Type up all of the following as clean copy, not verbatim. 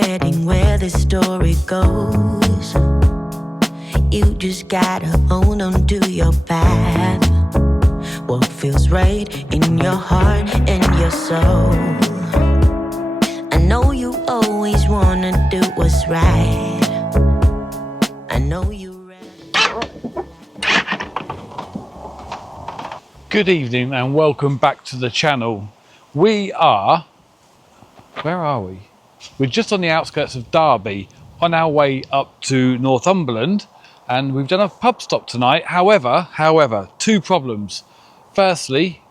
heading, where this story goes. You just gotta hold on to your path. What feels right in your heart and your soul. I know you always wanna do what's right. I know you. Good evening and welcome back to the channel. Where are we? We're just on the outskirts of Derby on our way up to Northumberland, and we've done a pub stop tonight. However, two problems. Firstly,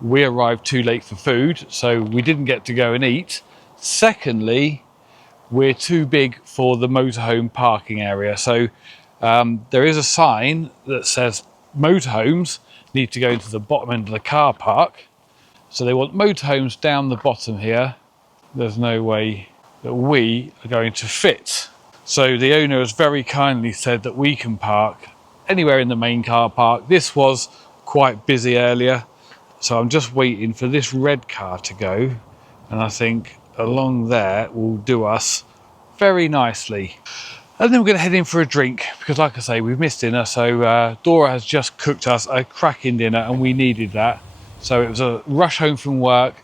we arrived too late for food, so we didn't get to go and eat. Secondly, we're too big for the motorhome parking area. So there is a sign that says motorhomes need to go into the bottom end of the car park. So they want motorhomes down the bottom here. There's no way that we are going to fit. So the owner has very kindly said that we can park anywhere in the main car park. This was quite busy earlier, so I'm just waiting for this red car to go, and I think along there will do us very nicely. And then we're going to head in for a drink because, like I say, we've missed dinner. So Dora has just cooked us a cracking dinner and we needed that. So it was a rush home from work,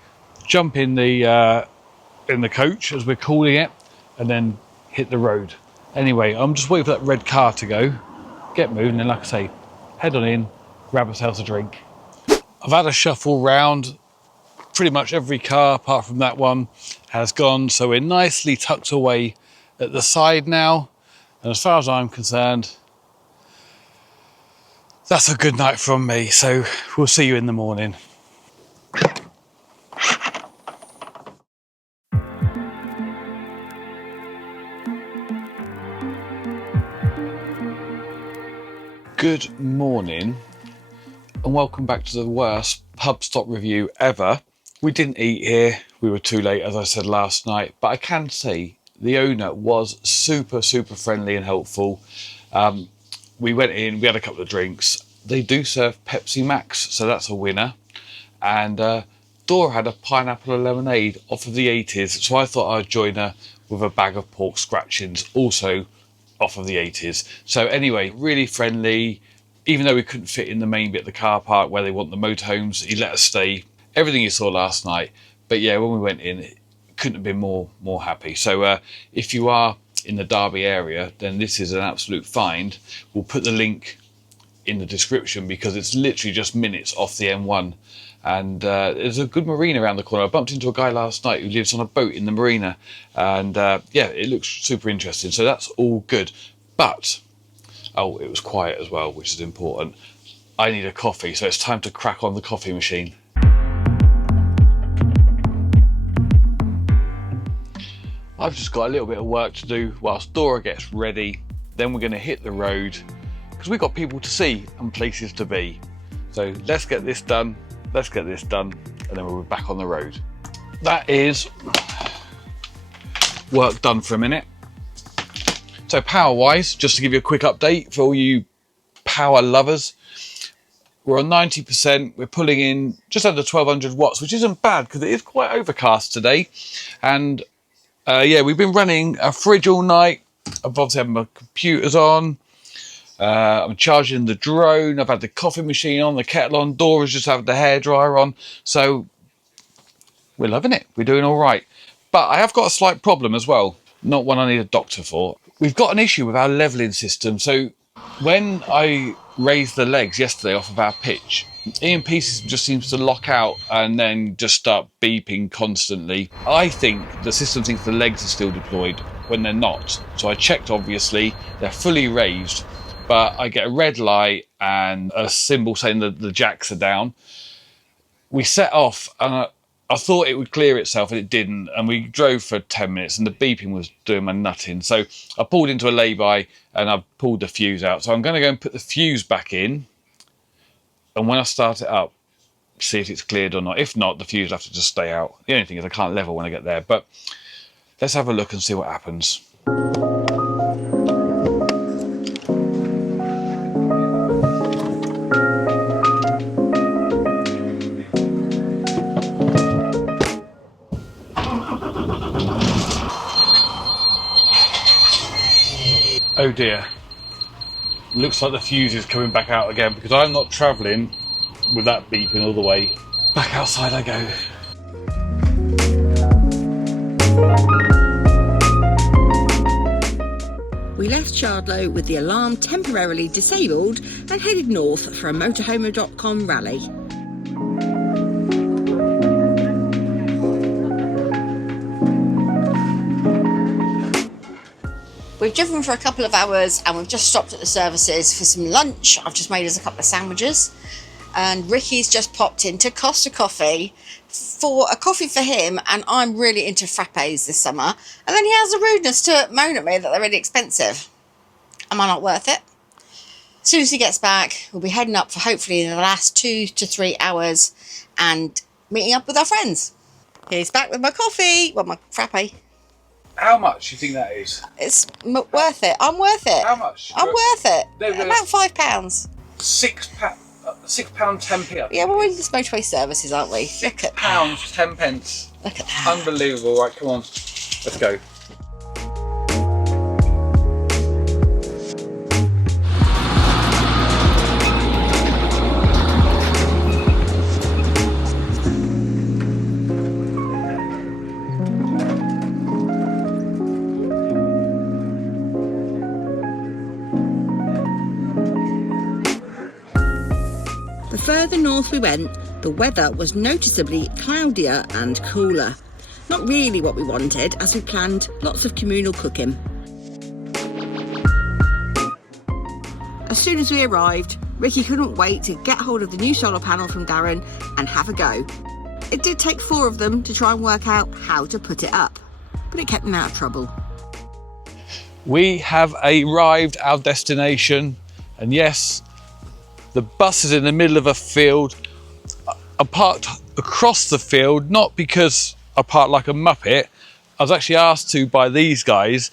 jump in the coach, as we're calling it, and then hit the road. Anyway, I'm just waiting for that red car to go, get moving, and like I say, head on in, grab ourselves a drink. I've had a shuffle round. Pretty much every car, apart from that one, has gone. So we're nicely tucked away at the side now. And as far as I'm concerned, that's a good night from me. So we'll see you in the morning. Good morning and welcome back to the worst pub stop review ever. We didn't eat here. We were too late, as I said last night, but I can say the owner was super friendly and helpful. We went in, we had a couple of drinks. They do serve Pepsi Max, so that's a winner. And Dora had a pineapple and lemonade off of the 80s, so I thought I'd join her with a bag of pork scratchings, also off of the 80s. So anyway, really friendly. Even though we couldn't fit in the main bit of the car park where they want the motorhomes, he let us stay. Everything you saw last night. But yeah, when we went in, couldn't have been more happy. So if you are in the Derby area, then this is an absolute find. We'll put the link in the description because it's literally just minutes off the M1, and there's a good marina around the corner. I bumped into a guy last night who lives on a boat in the marina, and yeah, it looks super interesting. So that's all good. But it was quiet as well, which is important. I need a coffee, so it's time to crack on the coffee machine. I've just got a little bit of work to do whilst Dora gets ready. Then we're going to hit the road because we've got people to see and places to be. So let's get this done, and then we'll be back on the road. That is work done for a minute. So power-wise, just to give you a quick update for all you power lovers, we're on 90%. We're pulling in just under 1200 watts, which isn't bad because it is quite overcast today. And yeah, we've been running a fridge all night. I've obviously had my computers on. I'm charging the drone. I've had the coffee machine on, the kettle on. Dora's just had the hairdryer on. So we're loving it. We're doing all right. But I have got a slight problem as well. Not one I need a doctor for. We've got an issue with our levelling system. So when I raised the legs yesterday off of our pitch, EMP system just seems to lock out and then just start beeping constantly. I think the system thinks the legs are still deployed when they're not. So I checked, obviously, they're fully raised, but I get a red light and a symbol saying that the jacks are down. We set off and I thought it would clear itself and it didn't, and we drove for 10 minutes and the beeping was doing my nutting. So I pulled into a lay-by and I pulled the fuse out. So I'm going to go and put the fuse back in, and when I start it up, see if it's cleared or not. If not, the fuse will have to just stay out. The only thing is I can't level when I get there, but let's have a look and see what happens. Oh dear. Looks like the fuse is coming back out again because I'm not travelling with that beeping all the way. Back outside I go. We left Shardlow with the alarm temporarily disabled and headed north for a motorhome.com rally. We've driven for a couple of hours and we've just stopped at the services for some lunch. I've just made us a couple of sandwiches and Ricky's just popped into Costa Coffee for a coffee for him, and I'm really into frappes this summer, and then he has the rudeness to moan at me that they're really expensive. Am I not worth it? As soon as he gets back, we'll be heading up for hopefully the last 2 to 3 hours and meeting up with our friends. He's back with my coffee, well, my frappe. How much do you think that is? It's worth it. I'm worth it. How much? I'm worth it. £6, About £5. £6 10p. Yeah, well, we're in this motorway services, aren't we? £6 10 pence. Look at that. Unbelievable. Right, come on, let's go. The further north we went, the weather was noticeably cloudier and cooler. Not really what we wanted, as we planned lots of communal cooking. As soon as we arrived, Ricky couldn't wait to get hold of the new solar panel from Darran and have a go. It did take 4 of them to try and work out how to put it up, but it kept them out of trouble. We have arrived our destination, and yes, the bus is in the middle of a field. I parked across the field, not because I parked like a muppet. I was actually asked to by these guys.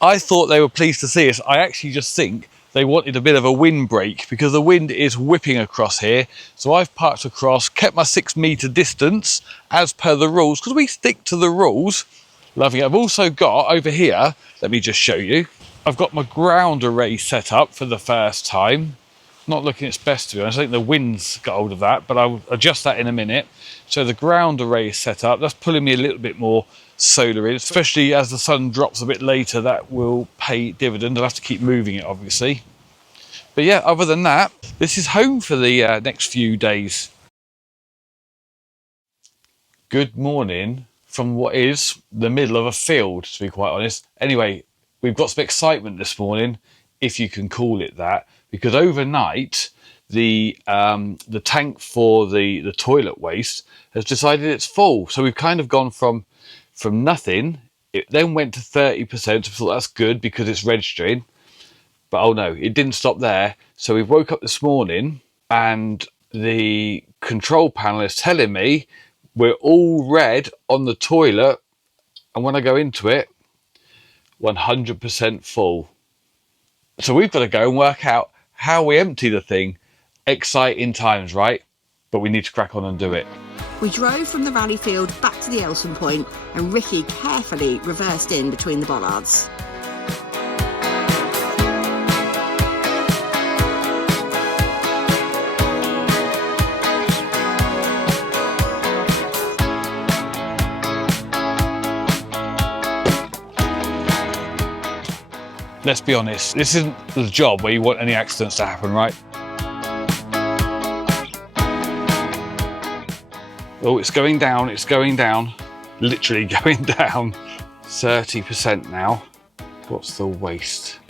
I thought they were pleased to see us. I actually just think they wanted a bit of a windbreak because the wind is whipping across here. So I've parked across, kept my 6 metre distance as per the rules, because we stick to the rules. Loving it. I've also got over here, let me just show you. I've got my ground array set up for the first time. Not looking its best, to be honest. I think the wind's got hold of that, but I'll adjust that in a minute. So the ground array is set up. That's pulling me a little bit more solar in, especially as the sun drops a bit later. That will pay dividend. I'll have to keep moving it, obviously. But yeah, other than that, this is home for the next few days. Good morning from what is the middle of a field, to be quite honest. Anyway, we've got some excitement this morning, if you can call it that. Because overnight, the tank for the toilet waste has decided it's full. So we've kind of gone from nothing. It then went to 30%. So we thought that's good because it's registering. But oh no, it didn't stop there. So we woke up this morning and the control panel is telling me we're all red on the toilet. And when I go into it, 100% full. So we've got to go and work out how we empty the thing. Exciting times, right? But we need to crack on and do it. We drove from the rally field back to the Elson point and Ricky carefully reversed in between the bollards. Let's be honest, this isn't the job where you want any accidents to happen, right? Oh, it's going down, literally going down. 30% now. What's the waste?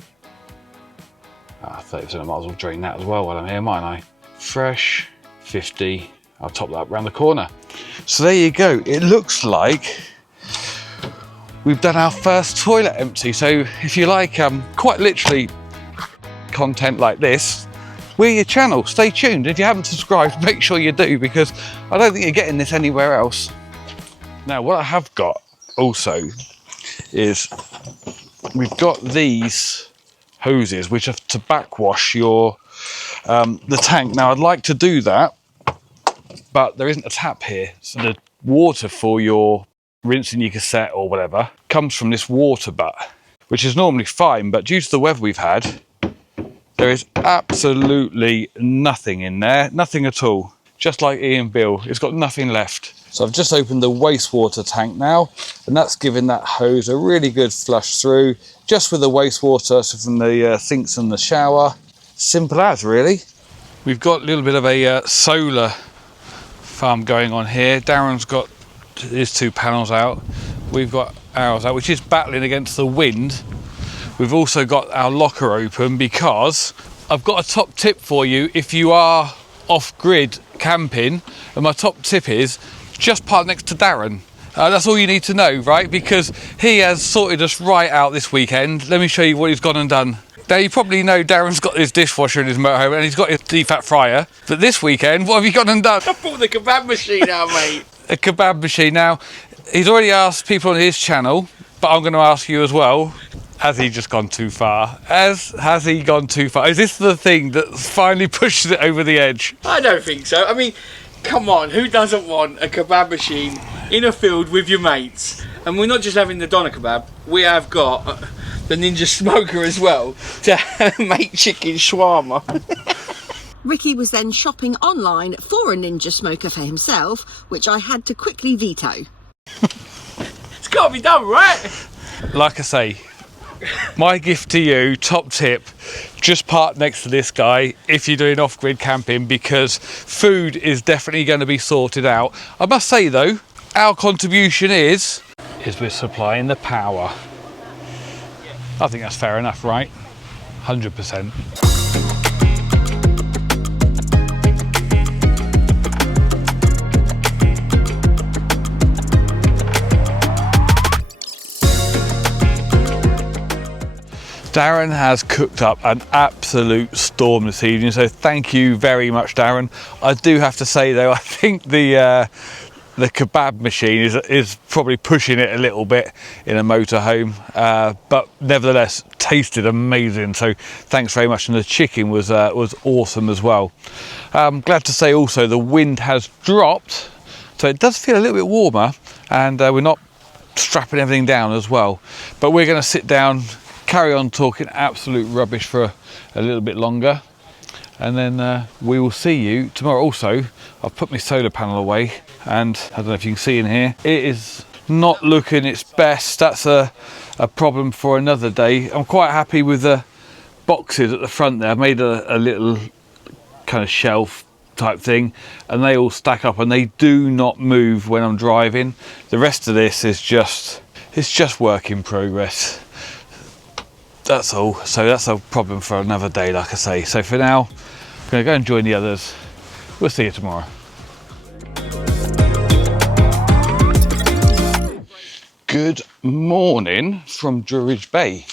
30%, I might as well drain that as well while I'm here, mightn't I? Fresh, 50, I'll top that around the corner. So there you go, it looks like we've done our first toilet empty. So if you like quite literally content like this, we're your channel. Stay tuned. If you haven't subscribed, make sure you do, because I don't think you're getting this anywhere else. Now, what I have got also is we've got these hoses which are to backwash your the tank. Now, I'd like to do that, but there isn't a tap here. So the water for your rinsing your cassette or whatever comes from this water butt. which is normally fine, but due to the weather we've had, there is absolutely nothing in there, nothing at all. Just like Ian Bill, it's got nothing left. So I've just opened the wastewater tank now, and that's giving that hose a really good flush through, just with the wastewater, so from the sinks and the shower. Simple as, really. We've got a little bit of a solar farm going on here. Darren's got his 2 panels out. We've got ours out, which is battling against the wind. We've also got our locker open because I've got a top tip for you if you are off-grid camping, and my top tip is just park next to Darran. That's all you need to know, right? Because he has sorted us right out this weekend. Let me show you what he's gone and done. Now, you probably know Darren's got his dishwasher in his motorhome and he's got his deep-fat fryer. But this weekend, what have you gone and done? I bought the kebab machine out, mate. A kebab machine. Now, he's already asked people on his channel, but I'm going to ask you as well. Has he just gone too far? Has he gone too far? Is this the thing that finally pushes it over the edge? I don't think so. I mean, come on, who doesn't want a kebab machine in a field with your mates? And we're not just having the doner kebab, we have got the Ninja Smoker as well to make chicken shawarma. Ricky was then shopping online for a Ninja Smoker for himself, which I had to quickly veto. It's got to be done, right? Like I say, my gift to you, top tip, just park next to this guy if you're doing off-grid camping, because food is definitely going to be sorted out. I must say though, our contribution is we're supplying the power. I think that's fair enough, right? 100%. Darran has cooked up an absolute storm this evening, so thank you very much, Darran. I do have to say though, I think the kebab machine is probably pushing it a little bit in a motorhome, but nevertheless tasted amazing, so thanks very much. And the chicken was awesome as well. I'm glad to say also the wind has dropped, so it does feel a little bit warmer, and we're not strapping everything down as well. But we're going to sit down, carry on talking absolute rubbish for a little bit longer, and then we will see you tomorrow. Also, I've put my solar panel away, and I don't know if you can see in here, it is not looking its best. That's a problem for another day. I'm quite happy with the boxes at the front there. I've made a little kind of shelf type thing, and they all stack up and they do not move when I'm driving. The rest of this is just work in progress. That's all. So that's a problem for another day, like I say. So for now, I'm going to go and join the others. We'll see you tomorrow. Good morning from Druridge Bay.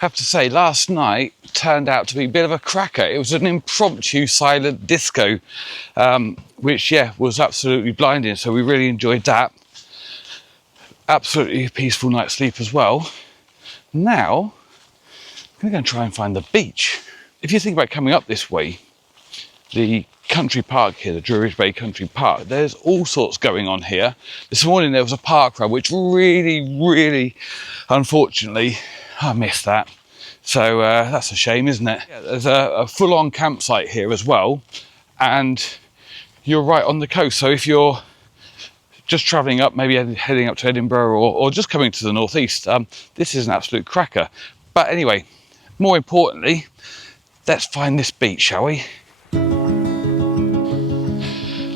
I have to say, last night turned out to be a bit of a cracker. It was an impromptu silent disco, which, yeah, was absolutely blinding. So we really enjoyed that. Absolutely peaceful night's sleep as well. Now, I'm going to try and find the beach. If you think about coming up this way, the country park here, the Druridge Bay Country Park, there's all sorts going on here. This morning there was a park run, which really, unfortunately, I missed that. So that's a shame, isn't it? Yeah, there's a full-on campsite here as well, and you're right on the coast. So if you're just travelling up, maybe heading up to Edinburgh or just coming to the northeast, this is an absolute cracker. But anyway, more importantly, let's find this beach, shall we?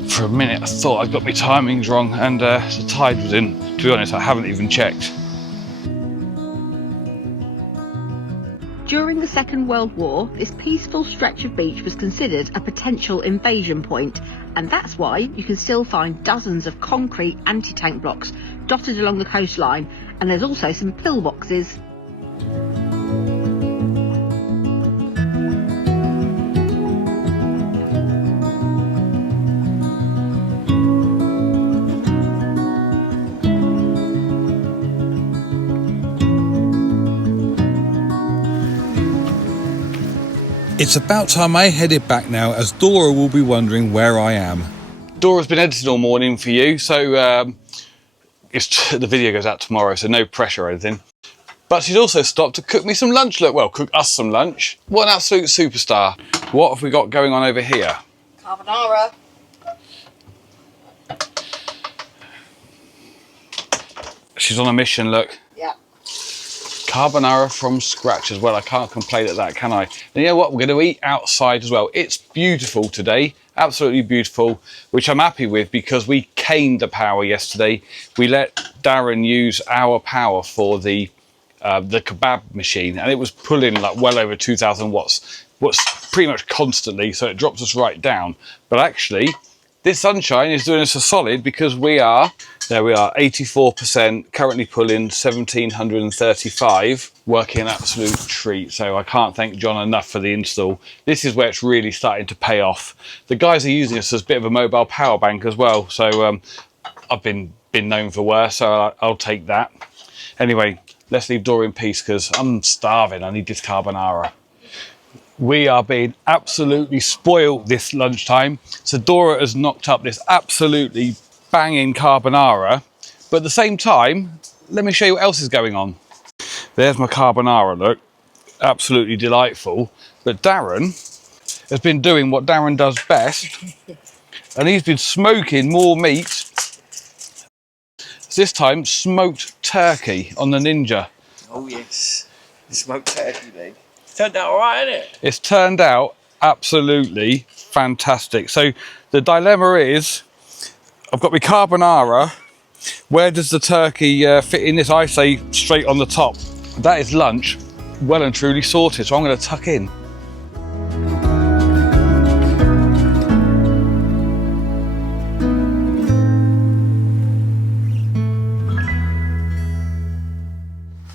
For a minute I thought I'd got my timings wrong, and the tide was in. To be honest, I haven't even checked. During the Second World War, this peaceful stretch of beach was considered a potential invasion point, and that's why you can still find dozens of concrete anti-tank blocks dotted along the coastline, and there's also some pillboxes. It's about time I headed back now, as Dora will be wondering where I am. Dora's been editing all morning for you, so the video goes out tomorrow, so no pressure or anything. But she's also stopped to cook me some lunch. Look, well, cook us some lunch. What an absolute superstar. What have we got going on over here? Carbonara. She's on a mission, look. Yeah. Carbonara from scratch as well. I can't complain at that, can I? And you know what? We're going to eat outside as well. It's beautiful today. Absolutely beautiful, which I'm happy with because we caned the power yesterday. We let Darran use our power for the kebab machine, and it was pulling like well over 2,000 watts pretty much constantly, so it drops us right down. But actually, this sunshine is doing us a solid because we are 84%, currently pulling 1,735, working an absolute treat. So I can't thank John enough for the install. This is where it's really starting to pay off. The guys are using this as a bit of a mobile power bank as well. So I've been known for worse, so I'll take that. Anyway, let's leave Dora in peace because I'm starving. I need this carbonara. We are being absolutely spoiled this lunchtime. So Dora has knocked up this absolutely banging carbonara, but at the same time, let me show you what else is going on. There's my carbonara, look, absolutely delightful. But Darran has been doing what Darran does best, and he's been smoking more meat. This time, smoked turkey on the Ninja. Oh yes, smoked turkey, babe. Turned out all right, hasn't it? It's turned out absolutely fantastic. So the dilemma is, I've got my carbonara. Where does the turkey fit in this? I say straight on the top. That is lunch, well and truly sorted. So I'm going to tuck in.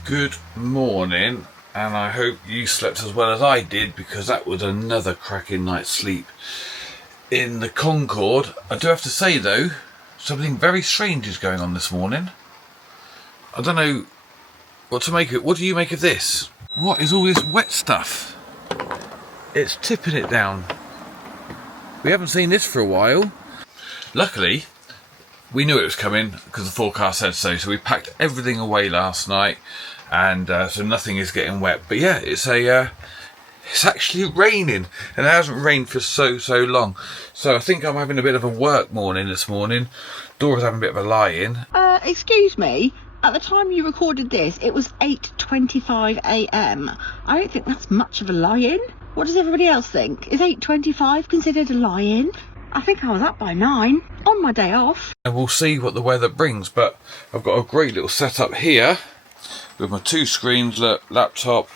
Good morning, and I hope you slept as well as I did, because that was another cracking night's sleep in the Concorde. I do have to say though, something very strange is going on this morning. I don't know what to make of it. What do you make of this? What is all this wet stuff? It's tipping it down. We haven't seen this for a while. Luckily, we knew it was coming because the forecast said so. So we packed everything away last night, and so nothing is getting wet. But yeah, it's actually raining, and it hasn't rained for so long. So I think I'm having a bit of a work morning this morning. Dora's having a bit of a lie-in. Excuse me, at the time you recorded this, it was 8:25 a.m. I don't think that's much of a lie-in. What does everybody else think? Is 8:25 considered a lie-in? I think I was up by 9 on my day off. And we'll see what the weather brings, but I've got a great little setup here with my 2 screens, laptop,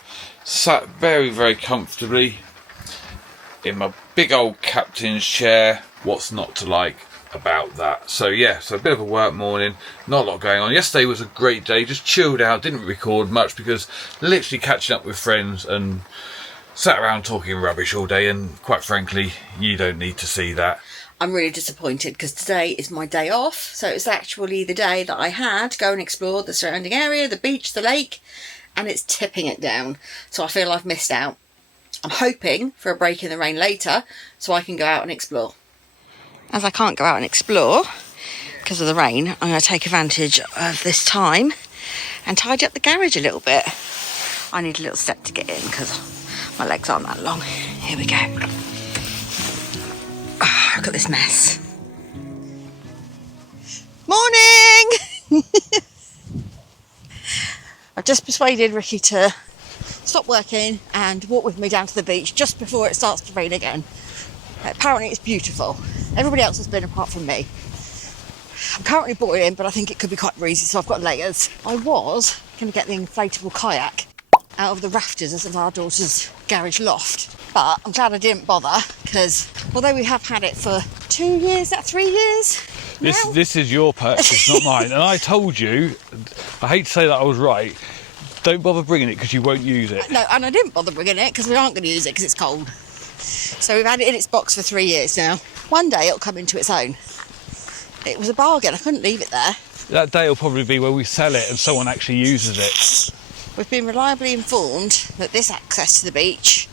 sat very comfortably in my big old captain's chair. What's not to like about that? So yeah, so a bit of a work morning, not a lot going on. Yesterday was a great day, just chilled out, didn't record much because literally catching up with friends and sat around talking rubbish all day, and quite frankly, you don't need to see that. I'm really disappointed because today is my day off, so it's actually the day that I had to go and explore the surrounding area, the beach, the lake, and it's tipping it down, so I feel I've missed out. I'm hoping for a break in the rain later so I can go out and explore. As I can't go out and explore because of the rain, I'm going to take advantage of this time and tidy up the garage a little bit. I need a little step to get in because my legs aren't that long. Here we go. Oh, look at this mess. Morning! I've just persuaded Ricky to stop working and walk with me down to the beach just before it starts to rain again. Apparently it's beautiful. Everybody else has been apart from me. I'm currently boiling, but I think it could be quite breezy, so I've got layers. I was going to get the inflatable kayak out of the rafters of our daughter's garage loft, but I'm glad I didn't bother, because although we have had it for 2 years, 3 years now? This is your purchase, not mine. And I told you, I hate to say that I was right, don't bother bringing it because you won't use it. No, and I didn't bother bringing it because we aren't going to use it because it's cold. So we've had it in its box for 3 years now. One day it'll come into its own. It was a bargain, I couldn't leave it there. That day will probably be where we sell it and someone actually uses it. We've been reliably informed that this access to the beach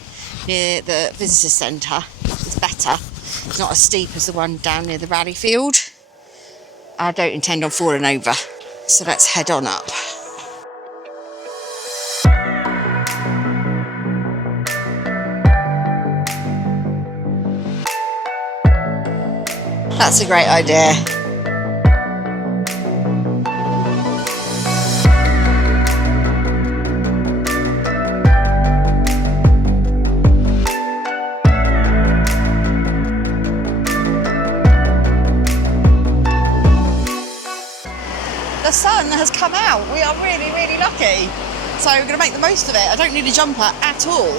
near the visitor centre is better. It's not as steep as the one down near the rally field. I don't intend on falling over, so let's head on up. That's a great idea. The sun has come out. We are really, really lucky. So we're going to make the most of it. I don't need a jumper at all.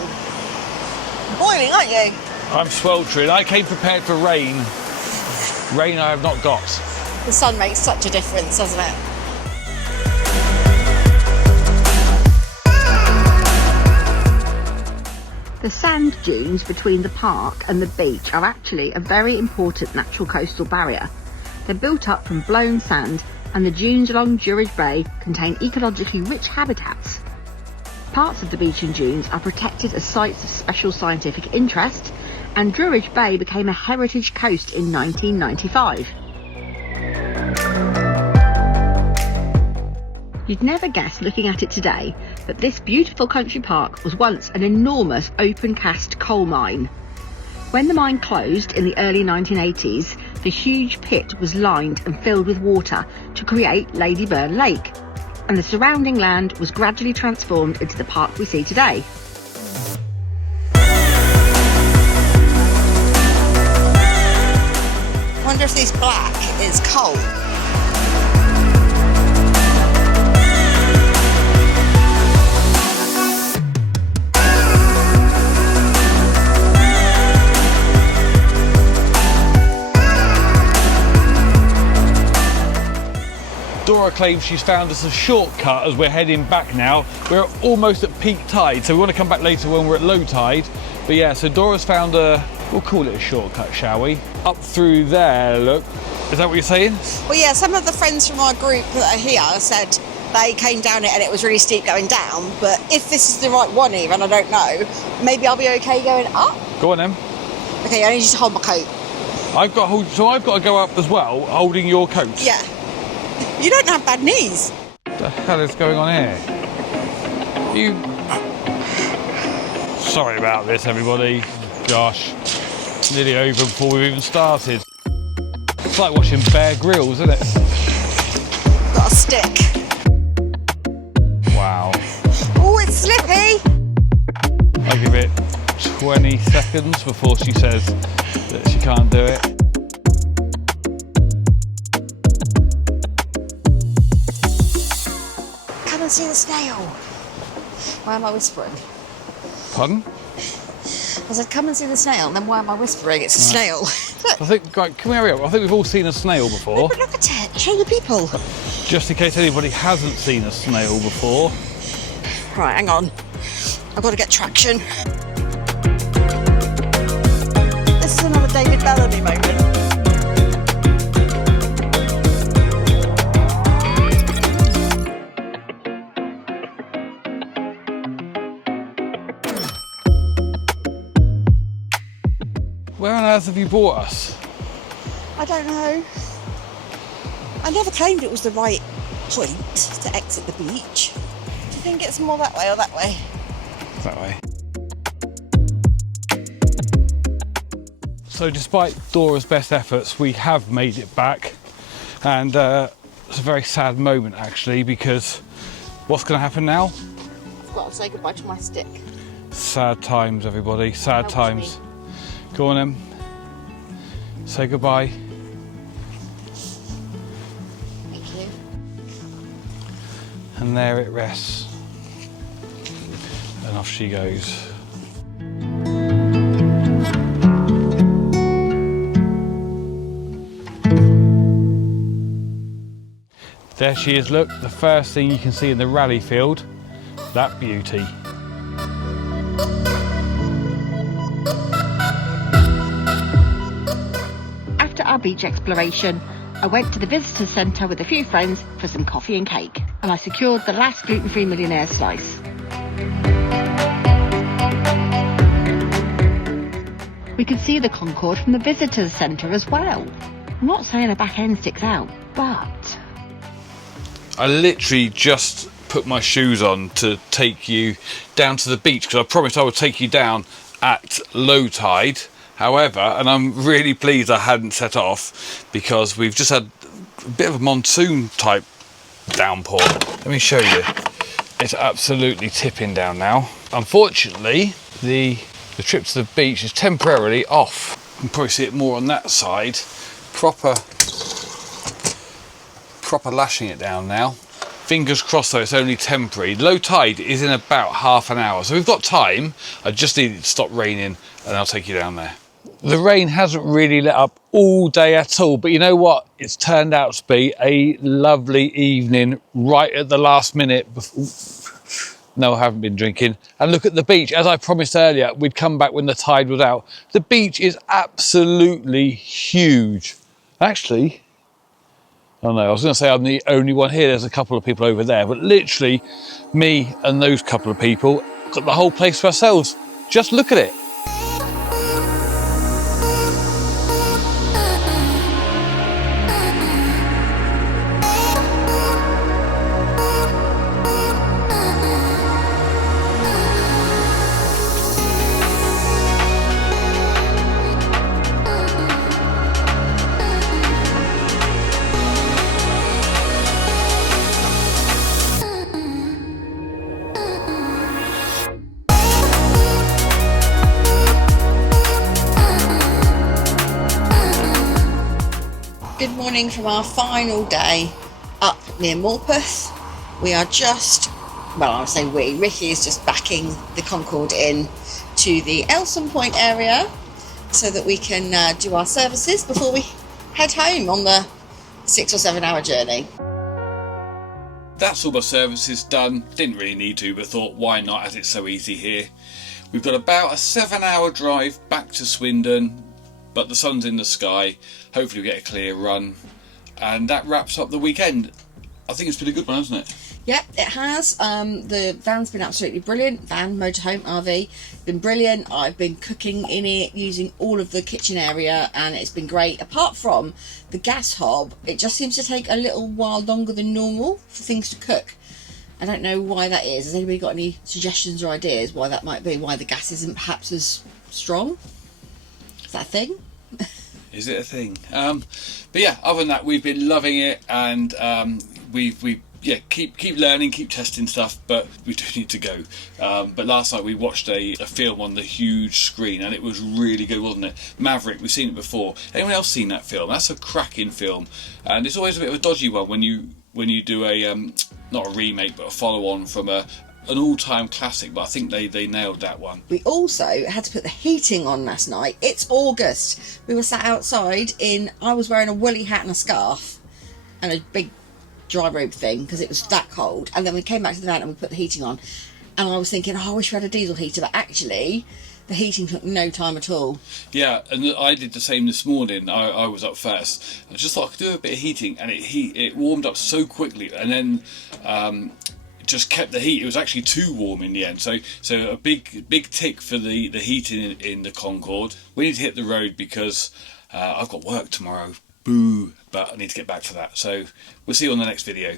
Boiling, aren't you? I'm sweltering. I came prepared for rain. Rain I have not got. The sun makes such a difference, doesn't it? The sand dunes between the park and the beach are actually a very important natural coastal barrier. They're built up from blown sand, and the dunes along Druridge Bay contain ecologically rich habitats. Parts of the beach and dunes are protected as sites of special scientific interest, and Druridge Bay became a heritage coast in 1995. You'd never guess looking at it today, but this beautiful country park was once an enormous open-cast coal mine. When the mine closed in the early 1980s, the huge pit was lined and filled with water to create Lady Burn Lake, and the surrounding land was gradually transformed into the park we see today. I wonder if this black is coal. Dora claims she's found us a shortcut as we're heading back now. We're almost at peak tide, so we want to come back later when we're at low tide. But yeah, so Dora's found we'll call it a shortcut, shall we? Up through there, look. Is that what you're saying? Well, yeah, some of the friends from our group that are here said they came down it and it was really steep going down. But if this is the right one even, I don't know, maybe I'll be okay going up. Go on then. Okay, I need you to hold my coat. I've got to go up as well, holding your coat. Yeah. You don't have bad knees. What the hell is going on here? Sorry about this, everybody. Gosh, nearly over before we've even started. It's like watching Bear Grylls, isn't it? Got a stick. Wow. Oh, it's slippy. I'll give it 20 seconds before she says that she can't do it. Come and see the snail. Why am I whispering? Pardon? I said, come and see the snail, and then why am I whispering? It's a snail. I think, right, can we hurry up? I think we've all seen a snail before. But look at it, show the people. Just in case anybody hasn't seen a snail before. Right, hang on. I've got to get traction. This is another David Bellamy moment. Where on earth have you brought us? I don't know. I never claimed it was the right point to exit the beach. Do you think it's more that way or that way? That way. So despite Dora's best efforts, we have made it back. And it's a very sad moment actually, because what's going to happen now? I've got to say goodbye to my stick. Sad times, everybody, sad times. Go on then. Say goodbye. Thank you. And there it rests. And off she goes. There she is, look, the first thing you can see in the rally field, that beauty. After our beach exploration, I went to the visitor centre with a few friends for some coffee and cake, and I secured the last gluten-free millionaire slice. We could see the Concorde from the visitors centre as well. I'm not saying the back end sticks out, but... I literally just put my shoes on to take you down to the beach, because I promised I would take you down at low tide, However, and I'm really pleased I hadn't set off, because we've just had a bit of a monsoon type downpour. Let me show you. It's absolutely tipping down now. Unfortunately, the trip to the beach is temporarily off. You can probably see it more on that side. Proper lashing it down now. Fingers crossed though, it's only temporary. Low tide is in about half an hour, so we've got time. I just need it to stop raining and I'll take you down there. The rain hasn't really let up all day at all, but you know what? It's turned out to be a lovely evening right at the last minute. No, I haven't been drinking. And look at the beach. As I promised earlier, we'd come back when the tide was out. The beach is absolutely huge. Actually, oh no, I was going to say I'm the only one here. There's a couple of people over there, but literally me and those couple of people got the whole place to ourselves. Just look at it. Good morning from our final day up near Morpeth. We are just, well, I'll say Ricky is just backing the Concorde in to the Elson Point area so that we can do our services before we head home on the 6 or 7 hour journey. That's all my services done. Didn't really need to, but thought why not, as it's so easy here. We've got about a 7-hour drive back to Swindon, but the sun's in the sky. Hopefully we get a clear run, and that wraps up the weekend. I think it's been a good one, hasn't it? Yep, it has. The van's been absolutely brilliant. Van, motorhome, RV, been brilliant. I've been cooking in it using all of the kitchen area, and it's been great. Apart from the gas hob, it just seems to take a little while longer than normal for things to cook. I don't know why that is. Has anybody got any suggestions or ideas why that might be? Why the gas isn't perhaps as strong? Is that a thing? Is it a thing? But yeah, other than that, we've been loving it, and we keep learning, keep testing stuff, but we do need to go. But last night we watched a film on the huge screen, and it was really good, wasn't it? Maverick, we've seen it before. Anyone else seen that film? That's a cracking film, and it's always a bit of a dodgy one when you do a not a remake but a follow-on from an all-time classic, but I think they nailed that one. We also had to put the heating on last night. It's August. We were sat outside I was wearing a woolly hat and a scarf and a big dry robe thing because it was that cold, and then we came back to the van and we put the heating on, and I was thinking, I wish we had a diesel heater, but actually the heating took no time at all. Yeah, and I did the same this morning. I was up first. I just thought I could do a bit of heating, and it warmed up so quickly, and then just kept the heat. It was actually too warm in the end, so a big tick for the heating in the Concorde. We need to hit the road because I've got work tomorrow. Boo! But I need to get back to that, so we'll see you on the next video.